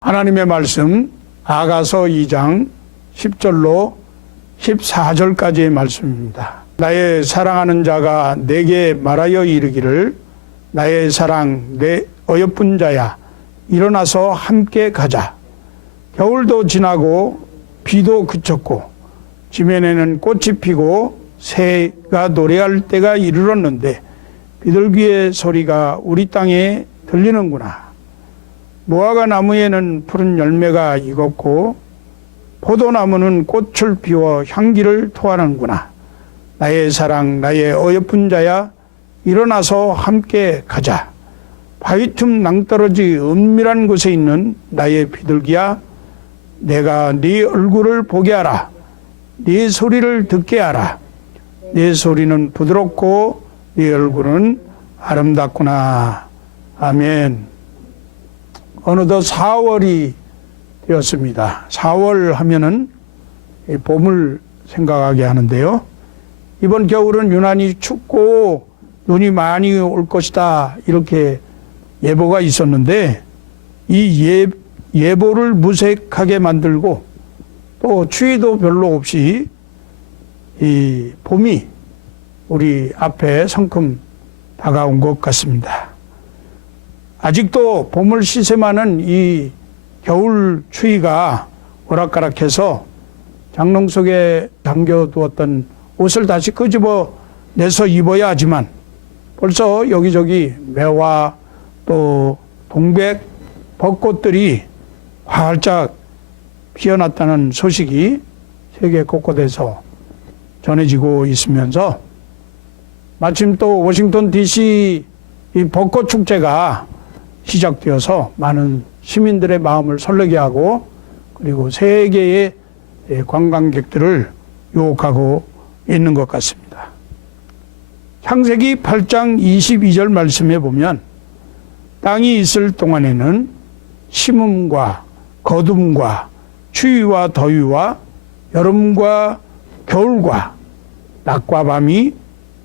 하나님의 말씀 아가서 2장 10절로 14절까지의 말씀입니다. 나의 사랑하는 자가 내게 말하여 이르기를 나의 사랑 내 어여쁜 자야 일어나서 함께 가자. 겨울도 지나고 비도 그쳤고 지면에는 꽃이 피고 새가 노래할 때가 이르렀는데 비둘기의 소리가 우리 땅에 들리는구나. 무화과 나무에는 푸른 열매가 익었고 포도나무는 꽃을 피워 향기를 토하는구나. 나의 사랑 나의 어여쁜 자야 일어나서 함께 가자. 바위 틈 낭떠러지 은밀한 곳에 있는 나의 비둘기야 내가 네 얼굴을 보게 하라. 네 소리를 듣게 하라. 네 소리는 부드럽고 네 얼굴은 아름답구나. 아멘. 어느덧 4월이 되었습니다. 4월 하면은 봄을 생각하게 하는데요. 이번 겨울은 유난히 춥고 눈이 많이 올 것이다 이렇게 예보가 있었는데 이 예보를 무색하게 만들고 또 추위도 별로 없이 이 봄이 우리 앞에 성큼 다가온 것 같습니다. 아직도 봄을 시샘하는 이 겨울 추위가 오락가락해서 장롱 속에 담겨두었던 옷을 다시 끄집어 내서 입어야 하지만 벌써 여기저기 매화 또 동백 벚꽃들이 활짝 피어났다는 소식이 세계 곳곳에서 전해지고 있으면서 마침 또 워싱턴 DC 이 벚꽃 축제가 시작되어서 많은 시민들의 마음을 설레게 하고 그리고 세계의 관광객들을 유혹하고 있는 것 같습니다. 창세기 8장 22절 말씀에 보면 땅이 있을 동안에는 심음과 거둠과 추위와 더위와 여름과 겨울과 낮과 밤이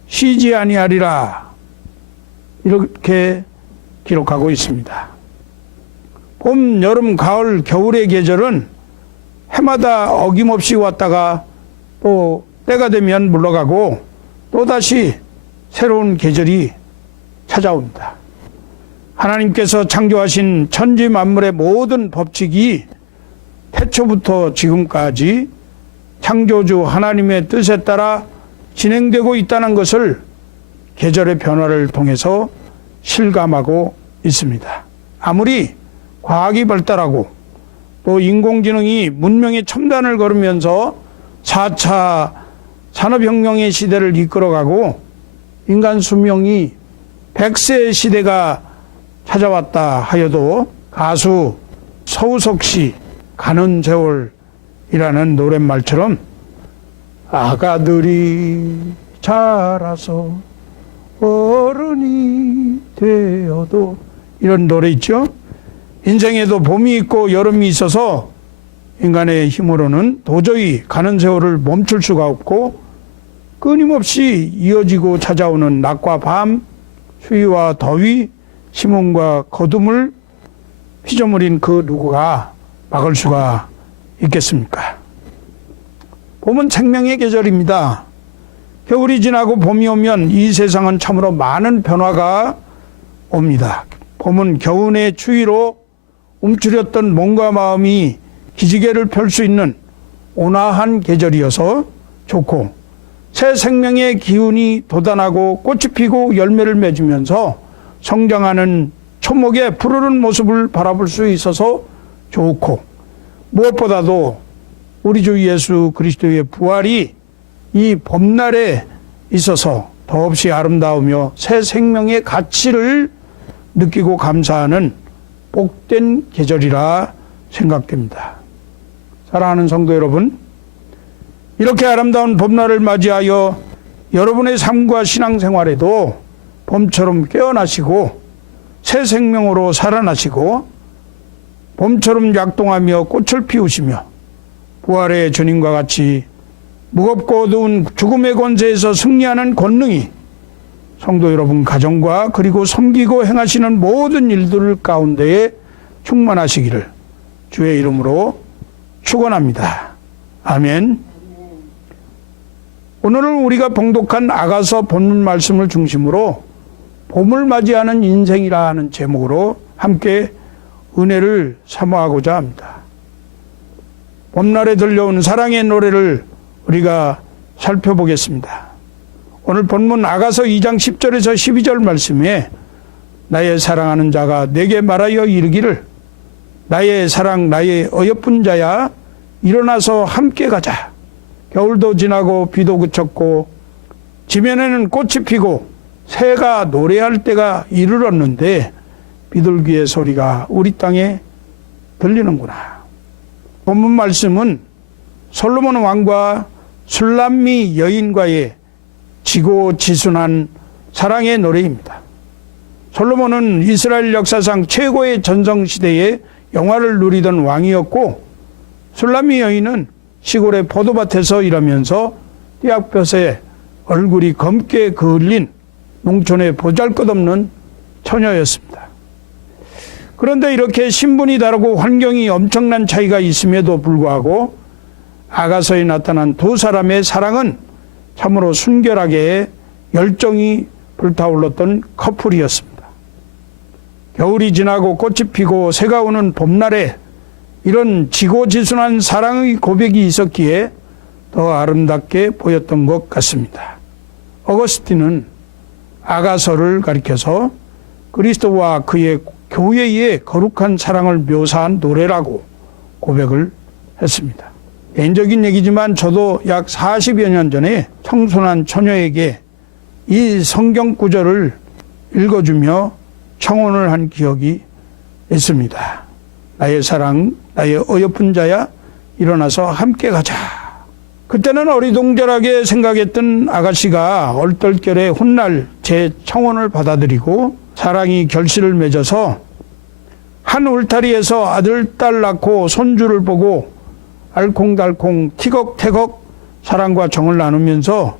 쉬지 아니하리라 이렇게 기록하고 있습니다. 봄, 여름, 가을, 겨울의 계절은 해마다 어김없이 왔다가 또 때가 되면 물러가고 또다시 새로운 계절이 찾아옵니다. 하나님께서 창조하신 천지 만물의 모든 법칙이 태초부터 지금까지 창조주 하나님의 뜻에 따라 진행되고 있다는 것을 계절의 변화를 통해서 실감하고 있습니다. 아무리 과학이 발달하고 또 인공지능이 문명의 첨단을 걸으면서 4차 산업혁명의 시대를 이끌어가고 인간 수명이 100세 시대가 찾아왔다 하여도 가수 서우석 씨 가는 세월이라는 노랫말처럼 아가들이 자라서 어른이 되어도 이런 노래 있죠. 인생에도 봄이 있고 여름이 있어서 인간의 힘으로는 도저히 가는 세월을 멈출 수가 없고 끊임없이 이어지고 찾아오는 낮과 밤, 추위와 더위, 심음과 거둠을 피조물인 그 누구가 막을 수가 있겠습니까? 봄은 생명의 계절입니다. 겨울이 지나고 봄이 오면 이 세상은 참으로 많은 변화가 옵니다. 봄은 겨울의 추위로 움츠렸던 몸과 마음이 기지개를 펼 수 있는 온화한 계절이어서 좋고 새 생명의 기운이 돋아나고 꽃이 피고 열매를 맺으면서 성장하는 초목의 푸르른 모습을 바라볼 수 있어서 좋고 무엇보다도 우리 주 예수 그리스도의 부활이 이 봄날에 있어서 더없이 아름다우며 새 생명의 가치를 느끼고 감사하는 복된 계절이라 생각됩니다. 사랑하는 성도 여러분, 이렇게 아름다운 봄날을 맞이하여 여러분의 삶과 신앙생활에도 봄처럼 깨어나시고 새 생명으로 살아나시고 봄처럼 약동하며 꽃을 피우시며 부활의 주님과 같이 무겁고 어두운 죽음의 권세에서 승리하는 권능이 성도 여러분 가정과 그리고 섬기고 행하시는 모든 일들 가운데에 충만하시기를 주의 이름으로 축원합니다. 아멘. 오늘은 우리가 봉독한 아가서 본문 말씀을 중심으로 봄을 맞이하는 인생이라 하는 제목으로 함께 은혜를 사모하고자 합니다. 봄날에 들려온 사랑의 노래를 우리가 살펴보겠습니다. 오늘 본문 아가서 2장 10절에서 12절 말씀에 나의 사랑하는 자가 내게 말하여 이르기를 나의 사랑 나의 어여쁜 자야 일어나서 함께 가자. 겨울도 지나고 비도 그쳤고 지면에는 꽃이 피고 새가 노래할 때가 이르렀는데 비둘기의 소리가 우리 땅에 들리는구나. 본문 말씀은 솔로몬 왕과 술람미 여인과의 지고지순한 사랑의 노래입니다. 솔로몬은 이스라엘 역사상 최고의 전성시대에 영화를 누리던 왕이었고 술람미 여인은 시골의 포도밭에서 일하면서 띠약볕에 얼굴이 검게 그을린 농촌의 보잘것없는 처녀였습니다. 그런데 이렇게 신분이 다르고 환경이 엄청난 차이가 있음에도 불구하고 아가서에 나타난 두 사람의 사랑은 참으로 순결하게 열정이 불타올랐던 커플이었습니다. 겨울이 지나고 꽃이 피고 새가 오는 봄날에 이런 지고지순한 사랑의 고백이 있었기에 더 아름답게 보였던 것 같습니다. 어거스틴은 아가서를 가리켜서 그리스도와 그의 교회의 거룩한 사랑을 묘사한 노래라고 고백을 했습니다. 개인적인 얘기지만 저도 약 40여 년 전에 청순한 처녀에게 이 성경 구절을 읽어주며 청혼을 한 기억이 있습니다. 나의 사랑, 나의 어여쁜 자야 일어나서 함께 가자. 그때는 어리동절하게 생각했던 아가씨가 얼떨결에 훗날 제 청혼을 받아들이고 사랑이 결실을 맺어서 한 울타리에서 아들, 딸 낳고 손주를 보고 알콩달콩 티걱태걱 사랑과 정을 나누면서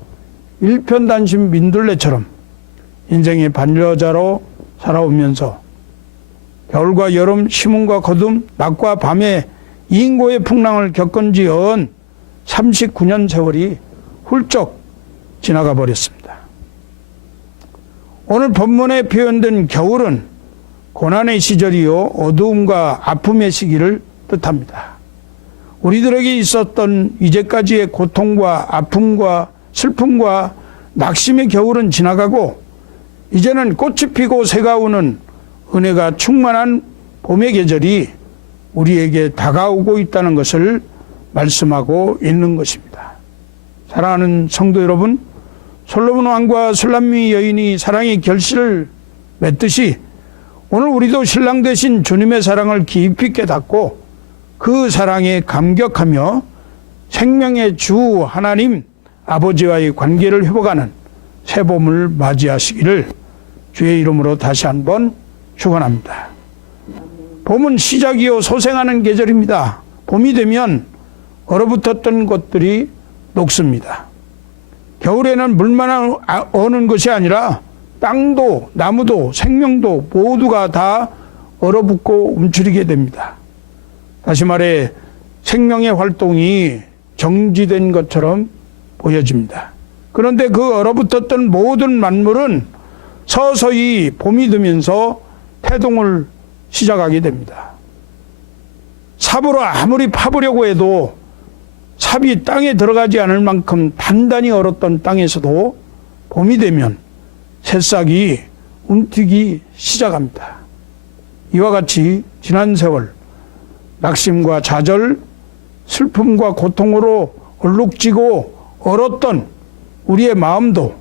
일편단심 민들레처럼 인생의 반여자로 살아오면서 겨울과 여름, 시문과 거둠, 낮과 밤에 인고의 풍랑을 겪은 지 언 39년 세월이 훌쩍 지나가 버렸습니다. 오늘 본문에 표현된 겨울은 고난의 시절이요 어두움과 아픔의 시기를 뜻합니다. 우리들에게 있었던 이제까지의 고통과 아픔과 슬픔과 낙심의 겨울은 지나가고 이제는 꽃이 피고 새가 오는 은혜가 충만한 봄의 계절이 우리에게 다가오고 있다는 것을 말씀하고 있는 것입니다. 사랑하는 성도 여러분, 솔로몬 왕과 술람미 여인이 사랑의 결실을 맺듯이 오늘 우리도 신랑 되신 주님의 사랑을 깊이 깨닫고 그 사랑에 감격하며 생명의 주 하나님 아버지와의 관계를 회복하는 새 봄을 맞이하시기를 주의 이름으로 다시 한번 축원합니다. 봄은 시작이요 소생하는 계절입니다. 봄이 되면 얼어붙었던 것들이 녹습니다. 겨울에는 물만 어는 것이 아니라 땅도 나무도 생명도 모두가 다 얼어붙고 움츠리게 됩니다. 다시 말해 생명의 활동이 정지된 것처럼 보여집니다. 그런데 그 얼어붙었던 모든 만물은 서서히 봄이 되면서 태동을 시작하게 됩니다. 삽으로 아무리 파보려고 해도 삽이 땅에 들어가지 않을 만큼 단단히 얼었던 땅에서도 봄이 되면 새싹이 움트기 시작합니다. 이와 같이 지난 세월 낙심과 좌절, 슬픔과 고통으로 얼룩지고 얼었던 우리의 마음도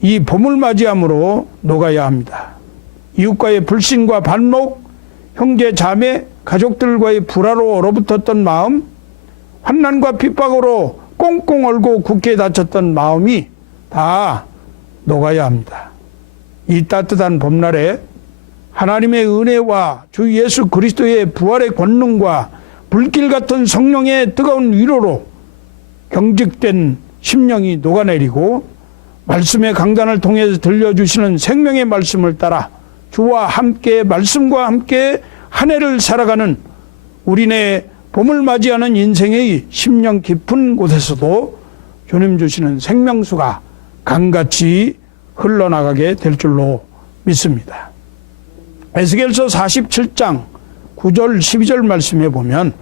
이 봄을 맞이함으로 녹아야 합니다. 이웃과의 불신과 반목, 형제 자매, 가족들과의 불화로 얼어붙었던 마음, 환난과 핍박으로 꽁꽁 얼고 굳게 닫혔던 마음이 다 녹아야 합니다. 이 따뜻한 봄날에 하나님의 은혜와 주 예수 그리스도의 부활의 권능과 불길 같은 성령의 뜨거운 위로로 경직된 심령이 녹아내리고 말씀의 강단을 통해서 들려주시는 생명의 말씀을 따라 주와 함께 말씀과 함께 한 해를 살아가는 우리네 봄을 맞이하는 인생의 심령 깊은 곳에서도 주님 주시는 생명수가 강같이 흘러나가게 될 줄로 믿습니다. 에스겔서 47장 9절 12절 말씀에 보면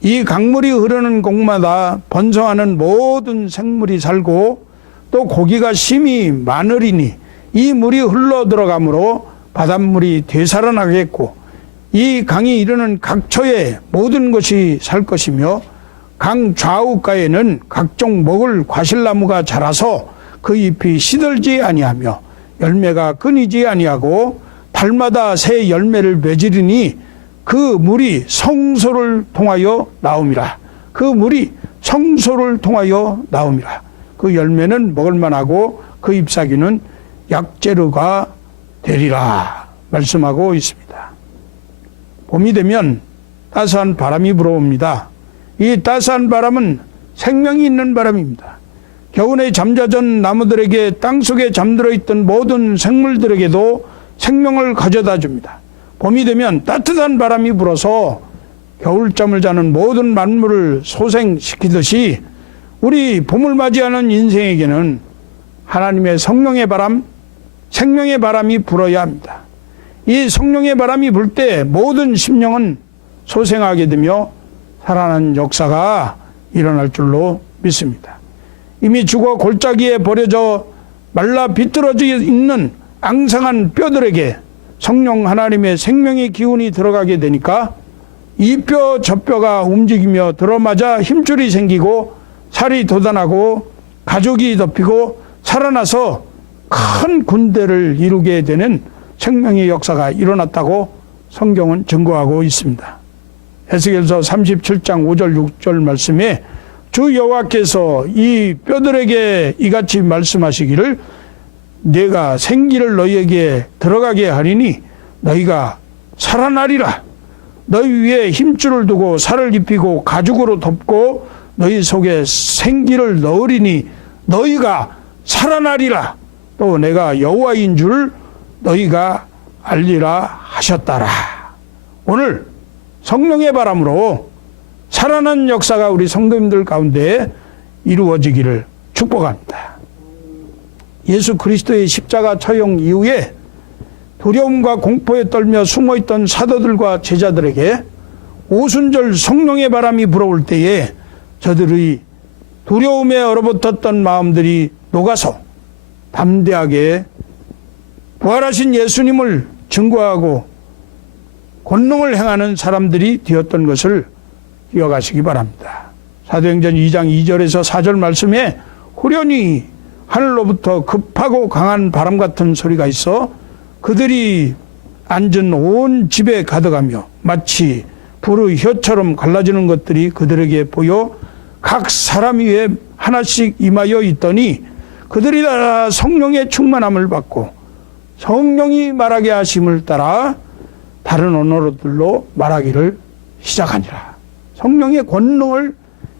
이 강물이 흐르는 곳마다 번성하는 모든 생물이 살고 또 고기가 심히 많으리니 이 물이 흘러 들어가므로 바닷물이 되살아나겠고 이 강이 이르는 각처에 모든 것이 살 것이며 강 좌우가에는 각종 먹을 과실나무가 자라서 그 잎이 시들지 아니하며 열매가 끊이지 아니하고 달마다 새 열매를 맺으리니 그 물이 성소를 통하여 나옴이라. 그 물이 성소를 통하여 나옴이라. 그 열매는 먹을만하고 그 잎사귀는 약재료가 되리라 말씀하고 있습니다. 봄이 되면 따스한 바람이 불어옵니다. 이 따스한 바람은 생명이 있는 바람입니다. 겨울에 잠자던 나무들에게 땅속에 잠들어 있던 모든 생물들에게도 생명을 가져다 줍니다. 봄이 되면 따뜻한 바람이 불어서 겨울잠을 자는 모든 만물을 소생시키듯이 우리 봄을 맞이하는 인생에게는 하나님의 성령의 바람, 생명의 바람이 불어야 합니다. 이 성령의 바람이 불 때 모든 심령은 소생하게 되며 살아나는 역사가 일어날 줄로 믿습니다. 이미 죽어 골짜기에 버려져 말라 비뚤어져 있는 앙상한 뼈들에게 성령 하나님의 생명의 기운이 들어가게 되니까 이 뼈 저 뼈가 움직이며 들어맞아 힘줄이 생기고 살이 돋아나고 가죽이 덮이고 살아나서 큰 군대를 이루게 되는 생명의 역사가 일어났다고 성경은 증거하고 있습니다. 에스겔서 37장 5절 6절 말씀에 주 여호와께서 이 뼈들에게 이같이 말씀하시기를 내가 생기를 너희에게 들어가게 하리니 너희가 살아나리라. 너희 위에 힘줄을 두고 살을 입히고 가죽으로 덮고 너희 속에 생기를 넣으리니 너희가 살아나리라. 또 내가 여호와인 줄 너희가 알리라 하셨다라. 오늘 성령의 바람으로 살아난 역사가 우리 성도님들 가운데 이루어지기를 축복합니다. 예수 그리스도의 십자가 처형 이후에 두려움과 공포에 떨며 숨어있던 사도들과 제자들에게 오순절 성령의 바람이 불어올 때에 저들의 두려움에 얼어붙었던 마음들이 녹아서 담대하게 부활하신 예수님을 증거하고 권능을 행하는 사람들이 되었던 것을 기억하시기 바랍니다. 사도행전 2장 2절에서 4절 말씀에 후련히 하늘로부터 급하고 강한 바람 같은 소리가 있어 그들이 앉은 온 집에 가득하며 마치 불의 혀처럼 갈라지는 것들이 그들에게 보여 각 사람 위에 하나씩 임하여 있더니 그들이 다 성령의 충만함을 받고 성령이 말하게 하심을 따라 다른 언어로들로 말하기를 시작하니라. 성령의 권능을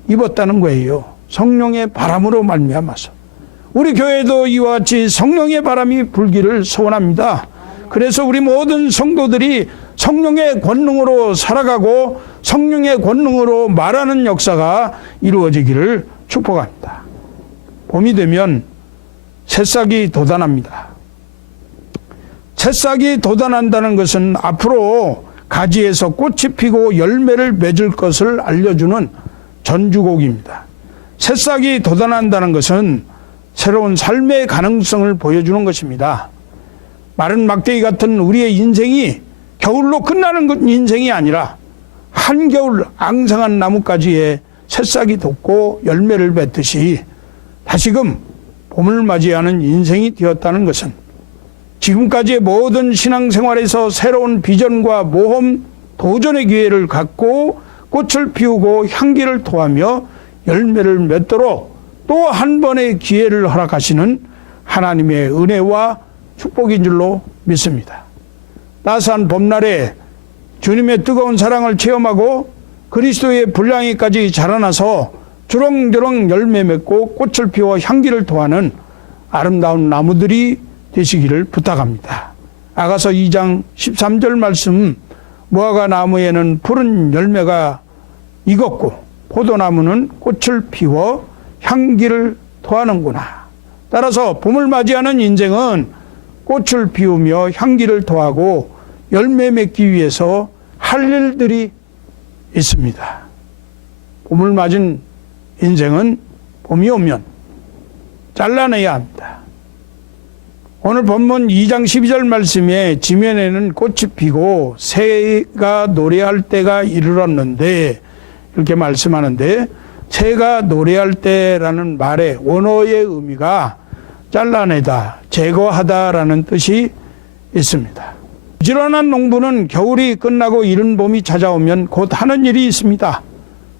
입었다는 거예요. 성령의 바람으로 말미암아서. 우리 교회도 이와 같이 성령의 바람이 불기를 소원합니다. 그래서 우리 모든 성도들이 성령의 권능으로 살아가고 성령의 권능으로 말하는 역사가 이루어지기를 축복합니다. 봄이 되면 새싹이 돋아납니다. 새싹이 돋아난다는 것은 앞으로 가지에서 꽃이 피고 열매를 맺을 것을 알려주는 전주곡입니다. 새싹이 돋아난다는 것은 새로운 삶의 가능성을 보여주는 것입니다. 마른 막대기 같은 우리의 인생이 겨울로 끝나는 인생이 아니라 한겨울 앙상한 나뭇가지에 새싹이 돋고 열매를 맺듯이 다시금 봄을 맞이하는 인생이 되었다는 것은 지금까지의 모든 신앙생활에서 새로운 비전과 모험, 도전의 기회를 갖고 꽃을 피우고 향기를 토하며 열매를 맺도록 또 한 번의 기회를 허락하시는 하나님의 은혜와 축복인 줄로 믿습니다. 따스한 봄날에 주님의 뜨거운 사랑을 체험하고 그리스도의 분량이까지 자라나서 주렁주렁 열매 맺고 꽃을 피워 향기를 토하는 아름다운 나무들이 되시기를 부탁합니다. 아가서 2장 13절 말씀 무화과 나무에는 푸른 열매가 익었고 포도나무는 꽃을 피워 향기를 토하는구나. 따라서 봄을 맞이하는 인생은 꽃을 피우며 향기를 토하고 열매 맺기 위해서 할 일들이 있습니다. 봄을 맞은 인생은 봄이 오면 잘라내야 합니다. 오늘 본문 2장 12절 말씀에 지면에는 꽃이 피고 새가 노래할 때가 이르렀는데 이렇게 말씀하는데 새가 노래할 때라는 말의 원어의 의미가 잘라내다, 제거하다라는 뜻이 있습니다. 부지런한 농부는 겨울이 끝나고 이른 봄이 찾아오면 곧 하는 일이 있습니다.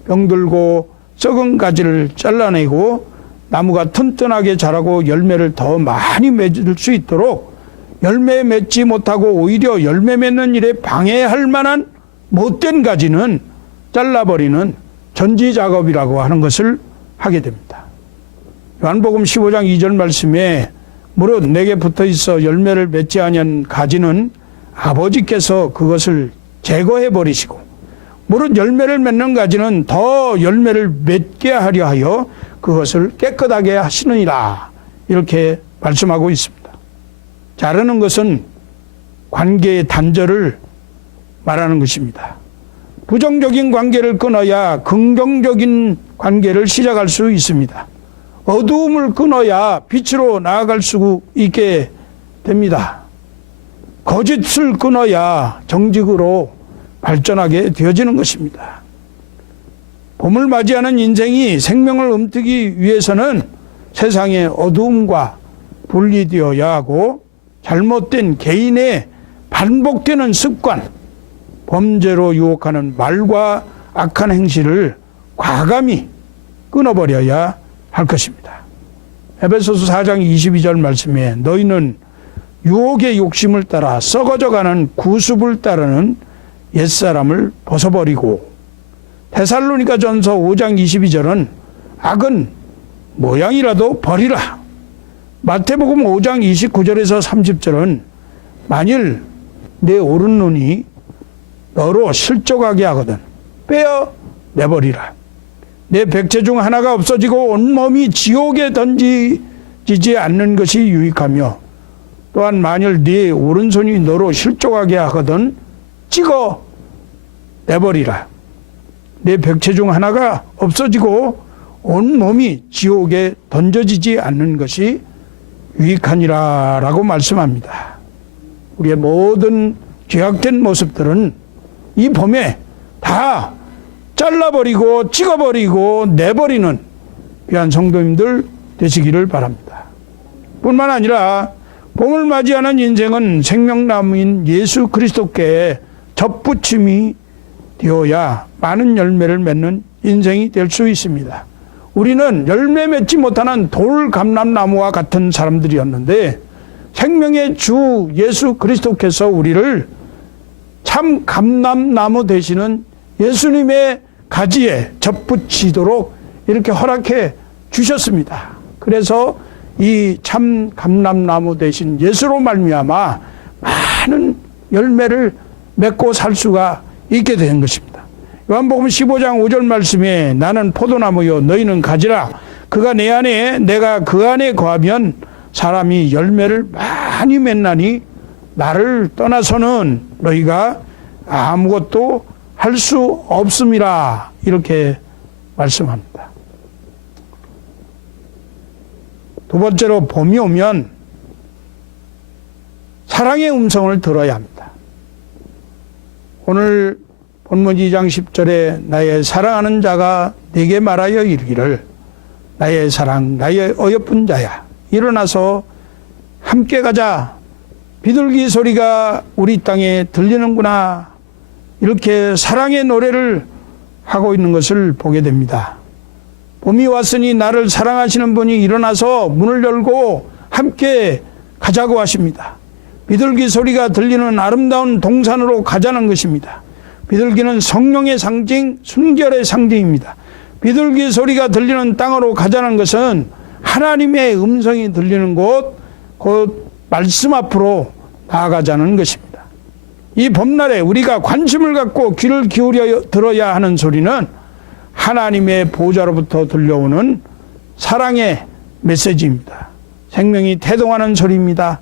병들고 썩은 가지를 잘라내고 나무가 튼튼하게 자라고 열매를 더 많이 맺을 수 있도록 열매 맺지 못하고 오히려 열매 맺는 일에 방해할 만한 못된 가지는 잘라버리는 전지작업이라고 하는 것을 하게 됩니다. 요한복음 15장 2절 말씀에 무릇 내게 붙어있어 열매를 맺지 아니한 가지는 아버지께서 그것을 제거해 버리시고 무릇 열매를 맺는 가지는 더 열매를 맺게 하려 하여 그것을 깨끗하게 하시느니라. 이렇게 말씀하고 있습니다. 자르는 것은 관계의 단절을 말하는 것입니다. 부정적인 관계를 끊어야 긍정적인 관계를 시작할 수 있습니다. 어두움을 끊어야 빛으로 나아갈 수 있게 됩니다. 거짓을 끊어야 정직으로 발전하게 되어지는 것입니다. 봄을 맞이하는 인생이 생명을 움트기 위해서는 세상의 어두움과 분리되어야 하고 잘못된 개인의 반복되는 습관, 범죄로 유혹하는 말과 악한 행실을 과감히 끊어버려야 할 것입니다. 에베소서 4장 22절 말씀에 너희는 유혹의 욕심을 따라 썩어져가는 구습을 따르는 옛사람을 벗어버리고 데살로니가 전서 5장 22절은 악은 모양이라도 버리라. 마태복음 5장 29절에서 30절은 만일 내 오른눈이 너로 실족하게 하거든 빼어 내버리라. 내 백체 중 하나가 없어지고 온몸이 지옥에 던지지 않는 것이 유익하며 또한 만일 네 오른손이 너로 실족하게 하거든 찍어 내버리라. 내 백체 중 하나가 없어지고 온몸이 지옥에 던져지지 않는 것이 유익하니라 라고 말씀합니다. 우리의 모든 죄악된 모습들은 이 봄에 다 잘라버리고 찍어버리고 내버리는 귀한 성도님들 되시기를 바랍니다. 뿐만 아니라 봄을 맞이하는 인생은 생명나무인 예수 그리스도께 접붙임이 되어야 많은 열매를 맺는 인생이 될 수 있습니다. 우리는 열매 맺지 못하는 돌감람나무와 같은 사람들이었는데 생명의 주 예수 그리스도께서 우리를 참 감람나무 되시는 예수님의 가지에 접붙이도록 이렇게 허락해 주셨습니다. 그래서 이 참 감람나무 되신 예수로 말미암아 많은 열매를 맺고 살 수가 있게 된 것입니다. 요한복음 15장 5절 말씀에 나는 포도나무요 너희는 가지라. 그가 내 안에 내가 그 안에 거하면 사람이 열매를 많이 맺나니 나를 떠나서는 너희가 아무것도 할 수 없음이라. 이렇게 말씀합니다. 두 번째로 봄이 오면 사랑의 음성을 들어야 합니다. 오늘 본문 2장 10절에 나의 사랑하는 자가 네게 말하여 이르기를 나의 사랑 나의 어여쁜 자야 일어나서 함께 가자. 비둘기 소리가 우리 땅에 들리는구나. 이렇게 사랑의 노래를 하고 있는 것을 보게 됩니다. 봄이 왔으니 나를 사랑하시는 분이 일어나서 문을 열고 함께 가자고 하십니다. 비둘기 소리가 들리는 아름다운 동산으로 가자는 것입니다. 비둘기는 성령의 상징, 순결의 상징입니다. 비둘기 소리가 들리는 땅으로 가자는 것은 하나님의 음성이 들리는 곳, 곧 말씀 앞으로 나아가자는 것입니다. 이 봄날에 우리가 관심을 갖고 귀를 기울여 들어야 하는 소리는 하나님의 보좌로부터 들려오는 사랑의 메시지입니다. 생명이 태동하는 소리입니다.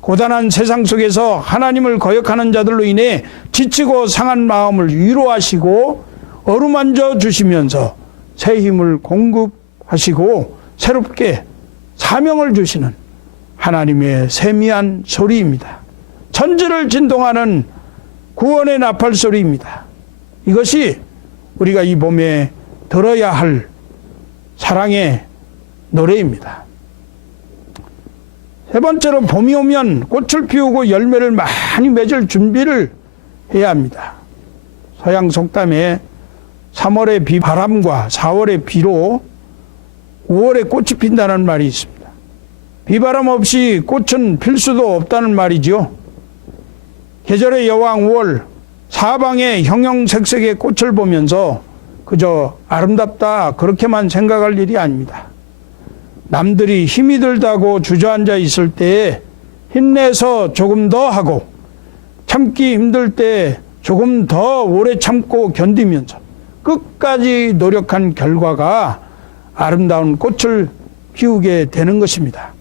고단한 세상 속에서 하나님을 거역하는 자들로 인해 지치고 상한 마음을 위로하시고 어루만져 주시면서 새 힘을 공급하시고 새롭게 사명을 주시는 하나님의 세미한 소리입니다. 천지를 진동하는 구원의 나팔 소리입니다. 이것이 우리가 이 봄에 들어야 할 사랑의 노래입니다. 세 번째로 봄이 오면 꽃을 피우고 열매를 많이 맺을 준비를 해야 합니다. 서양 속담에 3월의 비바람과 4월의 비로 5월에 꽃이 핀다는 말이 있습니다. 비바람 없이 꽃은 필 수도 없다는 말이죠. 계절의 여왕 5월, 사방의 형형색색의 꽃을 보면서 그저 아름답다 그렇게만 생각할 일이 아닙니다. 남들이 힘이 들다고 주저앉아 있을 때에 힘내서 조금 더 하고, 참기 힘들 때 조금 더 오래 참고 견디면서 끝까지 노력한 결과가 아름다운 꽃을 피우게 되는 것입니다.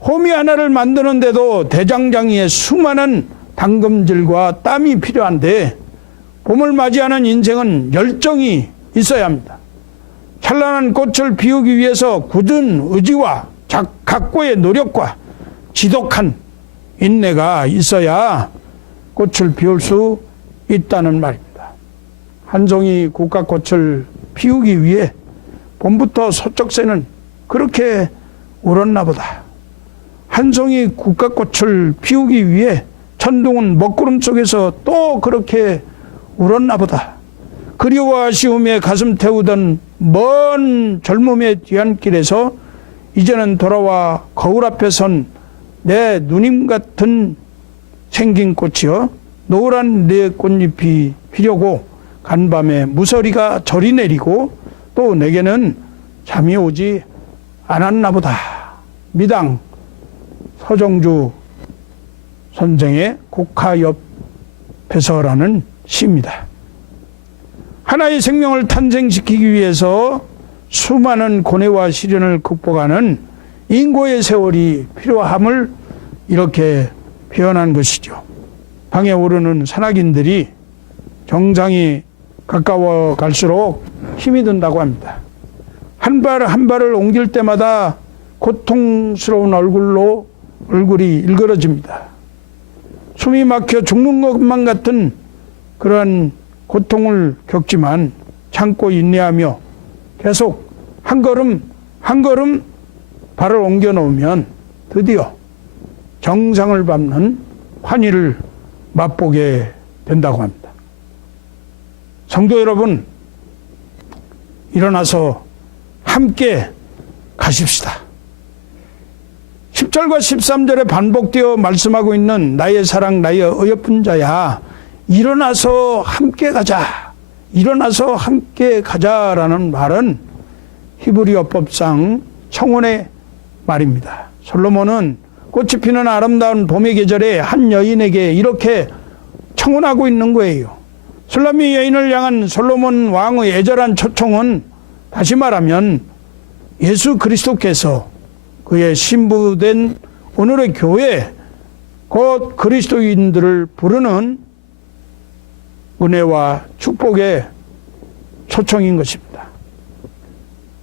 호미 하나를 만드는데도 대장장이의 수많은 당금질과 땀이 필요한데, 봄을 맞이하는 인생은 열정이 있어야 합니다. 찬란한 꽃을 피우기 위해서 굳은 의지와 각고의 노력과 지독한 인내가 있어야 꽃을 피울 수 있다는 말입니다. 한 송이 국화꽃을 피우기 위해 봄부터 소쩍새는 그렇게 울었나 보다. 한 송이 국화꽃을 피우기 위해 천둥은 먹구름 속에서 또 그렇게 울었나 보다. 그리워 아쉬움에 가슴 태우던 먼 젊음의 뒤안길에서 이제는 돌아와 거울 앞에 선 내 누님 같은 생긴 꽃이여, 노란 내 꽃잎이 피려고 간밤에 무서리가 절이 내리고 또 내게는 잠이 오지 않았나 보다. 미당 서정주 선생의 국화 옆에서라는 시입니다. 하나의 생명을 탄생시키기 위해서 수많은 고뇌와 시련을 극복하는 인고의 세월이 필요함을 이렇게 표현한 것이죠. 방에 오르는 산악인들이 정상이 가까워 갈수록 힘이 든다고 합니다. 한 발 한 발을 옮길 때마다 고통스러운 얼굴이 일그러집니다. 숨이 막혀 죽는 것만 같은 그러한 고통을 겪지만 참고 인내하며 계속 한 걸음 한 걸음 발을 옮겨 놓으면 드디어 정상을 밟는 환희를 맛보게 된다고 합니다. 성도 여러분, 일어나서 함께 가십시다. 10절과 13절에 반복되어 말씀하고 있는 나의 사랑 나의 어여쁜 자야, 일어나서 함께 가자, 일어나서 함께 가자라는 말은 히브리어법상 청혼의 말입니다. 솔로몬은 꽃이 피는 아름다운 봄의 계절에 한 여인에게 이렇게 청혼하고 있는 거예요. 술람미 여인을 향한 솔로몬 왕의 애절한 초청은 다시 말하면 예수 그리스도께서 그의 신부된 오늘의 교회, 곧 그리스도인들을 부르는 은혜와 축복의 초청인 것입니다.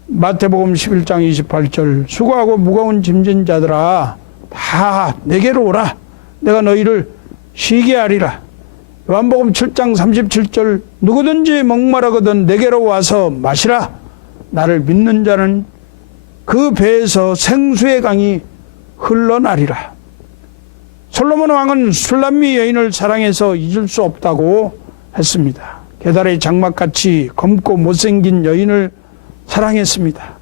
마태복음 11장 28절, 수고하고 무거운 짐진 자들아 다 내게로 오라, 내가 너희를 쉬게 하리라. 요한복음 7장 37절, 누구든지 목마르거든 내게로 와서 마시라. 나를 믿는 자는 그 배에서 생수의 강이 흘러나리라. 솔로몬 왕은 술람미 여인을 사랑해서 잊을 수 없다고 했습니다. 계달의 장막같이 검고 못생긴 여인을 사랑했습니다.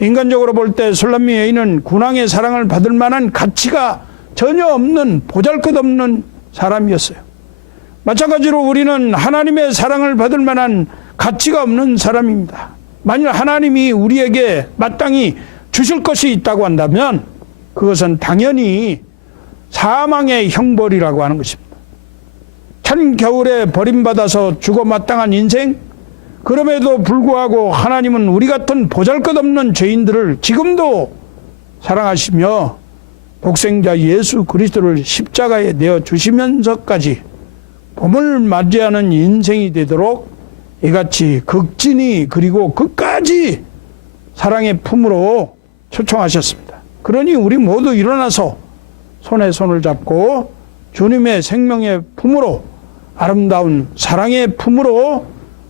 인간적으로 볼 때 술람미 여인은 군왕의 사랑을 받을 만한 가치가 전혀 없는 보잘것없는 사람이었어요. 마찬가지로 우리는 하나님의 사랑을 받을 만한 가치가 없는 사람입니다. 만일 하나님이 우리에게 마땅히 주실 것이 있다고 한다면 그것은 당연히 사망의 형벌이라고 하는 것입니다. 한겨울에 버림받아서 죽어 마땅한 인생, 그럼에도 불구하고 하나님은 우리 같은 보잘것없는 죄인들을 지금도 사랑하시며 독생자 예수 그리스도를 십자가에 내어주시면서까지 봄을 맞이하는 인생이 되도록 이같이 극진히 그리고 끝까지 사랑의 품으로 초청하셨습니다. 그러니 우리 모두 일어나서 손에 손을 잡고 주님의 생명의 품으로, 아름다운 사랑의 품으로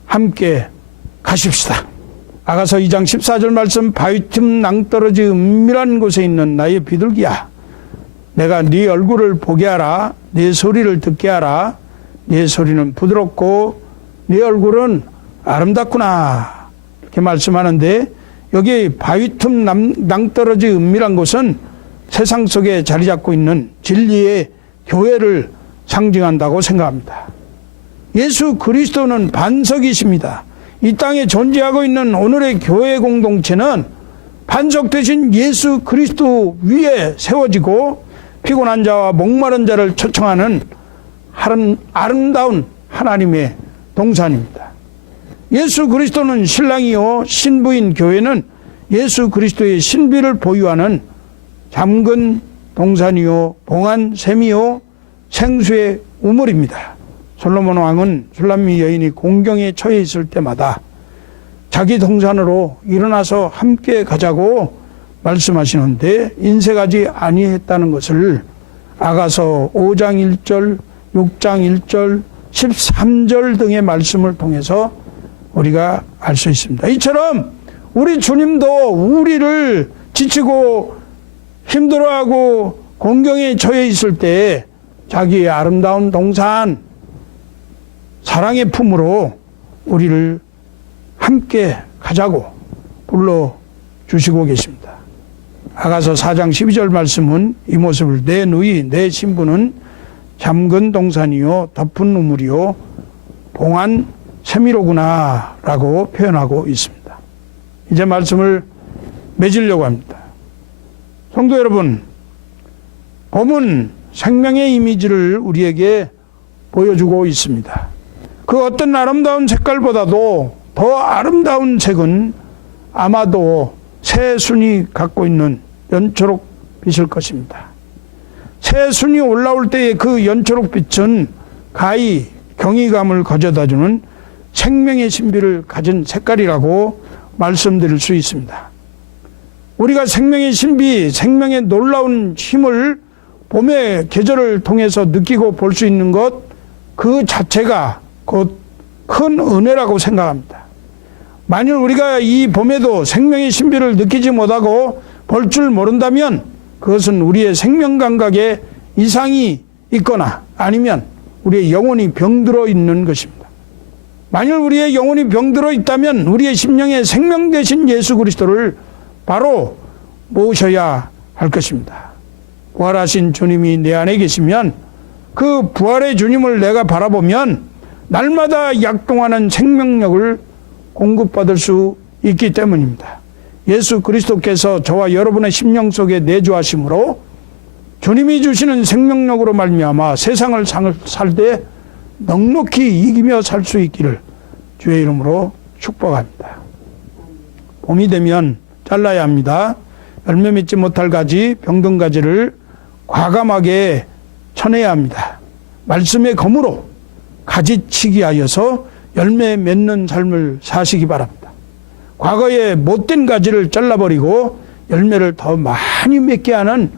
함께 가십시다. 아가서 2장 14절 말씀, 바위 틈 낭떠러지 은밀한 곳에 있는 나의 비둘기야, 내가 네 얼굴을 보게 하라, 네 소리를 듣게 하라. 네 소리는 부드럽고 네 얼굴은 아름답구나, 이렇게 말씀하는데, 여기 바위 틈 낭떠러지 은밀한 곳은 세상 속에 자리 잡고 있는 진리의 교회를 상징한다고 생각합니다. 예수 그리스도는 반석이십니다. 이 땅에 존재하고 있는 오늘의 교회 공동체는 반석 되신 예수 그리스도 위에 세워지고 피곤한 자와 목마른 자를 초청하는 아름다운 하나님의 동산입니다. 예수 그리스도는 신랑이요, 신부인 교회는 예수 그리스도의 신비를 보유하는 잠근 동산이요, 봉한 샘이요, 생수의 우물입니다. 솔로몬 왕은 술람미 여인이 공경에 처해 있을 때마다 자기 동산으로 일어나서 함께 가자고 말씀하시는데 인색하지 아니했다는 것을 아가서 5장 1절, 6장 1절, 13절 등의 말씀을 통해서 우리가 알 수 있습니다. 이처럼 우리 주님도 우리를 지치고 힘들어하고 공경에 처해 있을 때 자기의 아름다운 동산, 사랑의 품으로 우리를 함께 가자고 불러주시고 계십니다. 아가서 4장 12절 말씀은 이 모습을 내 누이, 내 신부는 잠근 동산이요, 덮은 우물이요, 봉한 샘이로구나 라고 표현하고 있습니다. 이제 말씀을 맺으려고 합니다. 성도 여러분, 봄은 생명의 이미지를 우리에게 보여주고 있습니다. 그 어떤 아름다운 색깔보다도 더 아름다운 색은 아마도 새순이 갖고 있는 연초록 빛일 것입니다. 새순이 올라올 때의 그 연초록 빛은 가히 경이감을 가져다주는 생명의 신비를 가진 색깔이라고 말씀드릴 수 있습니다. 우리가 생명의 신비, 생명의 놀라운 힘을 봄의 계절을 통해서 느끼고 볼 수 있는 것, 그 자체가 곧 큰 은혜라고 생각합니다. 만일 우리가 이 봄에도 생명의 신비를 느끼지 못하고 볼 줄 모른다면 그것은 우리의 생명 감각에 이상이 있거나 아니면 우리의 영혼이 병들어 있는 것입니다. 만일 우리의 영혼이 병들어 있다면 우리의 심령에 생명 되신 예수 그리스도를 바로 모셔야 할 것입니다. 부활하신 주님이 내 안에 계시면 그 부활의 주님을 내가 바라보면 날마다 약동하는 생명력을 공급받을 수 있기 때문입니다. 예수 그리스도께서 저와 여러분의 심령 속에 내주하심으로 주님이 주시는 생명력으로 말미암아 세상을 살 때 넉넉히 이기며 살 수 있기를 주의 이름으로 축복합니다. 봄이 되면 잘라야 합니다. 열매 맺지 못할 가지, 병든 가지를 과감하게 쳐내야 합니다. 말씀의 검으로 가지치기 하여서 열매 맺는 삶을 사시기 바랍니다. 과거에 못된 가지를 잘라버리고 열매를 더 많이 맺게 하는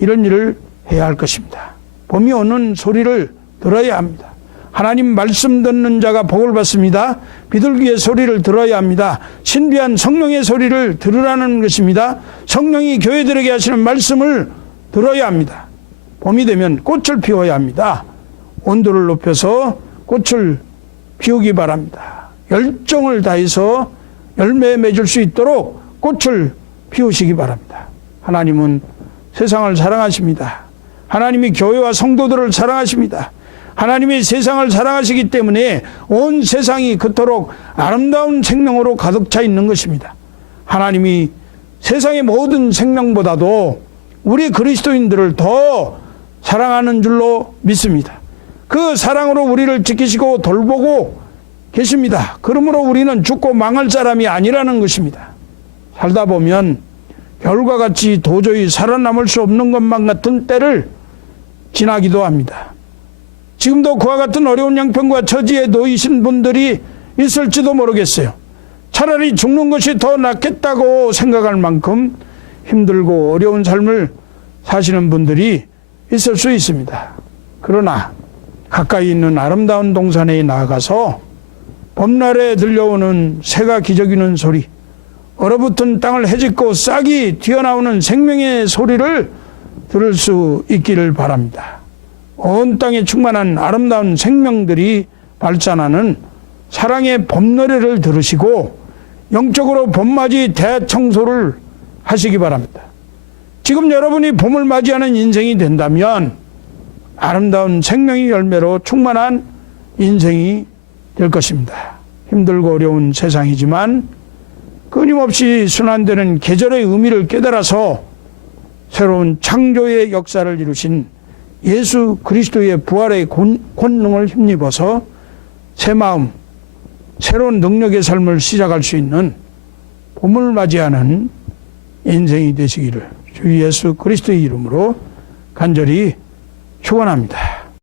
이런 일을 해야 할 것입니다. 봄이 오는 소리를 들어야 합니다. 하나님 말씀 듣는 자가 복을 받습니다. 비둘기의 소리를 들어야 합니다. 신비한 성령의 소리를 들으라는 것입니다. 성령이 교회들에게 하시는 말씀을 들어야 합니다. 봄이 되면 꽃을 피워야 합니다. 온도를 높여서 꽃을 피우기 바랍니다. 열정을 다해서 열매 맺을 수 있도록 꽃을 피우시기 바랍니다. 하나님은 세상을 사랑하십니다. 하나님이 교회와 성도들을 사랑하십니다. 하나님이 세상을 사랑하시기 때문에 온 세상이 그토록 아름다운 생명으로 가득 차 있는 것입니다. 하나님이 세상의 모든 생명보다도 우리 그리스도인들을 더 사랑하는 줄로 믿습니다. 그 사랑으로 우리를 지키시고 돌보고 계십니다. 그러므로 우리는 죽고 망할 사람이 아니라는 것입니다. 살다 보면 겨울과 같이 도저히 살아남을 수 없는 것만 같은 때를 지나기도 합니다. 지금도 그와 같은 어려운 형편과 처지에 놓이신 분들이 있을지도 모르겠어요. 차라리 죽는 것이 더 낫겠다고 생각할 만큼 힘들고 어려운 삶을 사시는 분들이 있을 수 있습니다. 그러나 가까이 있는 아름다운 동산에 나아가서 봄날에 들려오는 새가 기저귀는 소리, 얼어붙은 땅을 헤집고 싹이 튀어나오는 생명의 소리를 들을 수 있기를 바랍니다. 온 땅에 충만한 아름다운 생명들이 발산하는 사랑의 봄노래를 들으시고 영적으로 봄맞이 대청소를 하시기 바랍니다. 지금 여러분이 봄을 맞이하는 인생이 된다면 아름다운 생명의 열매로 충만한 인생이 될 것입니다. 힘들고 어려운 세상이지만 끊임없이 순환되는 계절의 의미를 깨달아서 새로운 창조의 역사를 이루신 예수 그리스도의 부활의 권능을 힘입어서 새 마음, 새로운 능력의 삶을 시작할 수 있는 봄을 맞이하는 인생이 되시기를 주 예수 그리스도의 이름으로 간절히 축원합니다.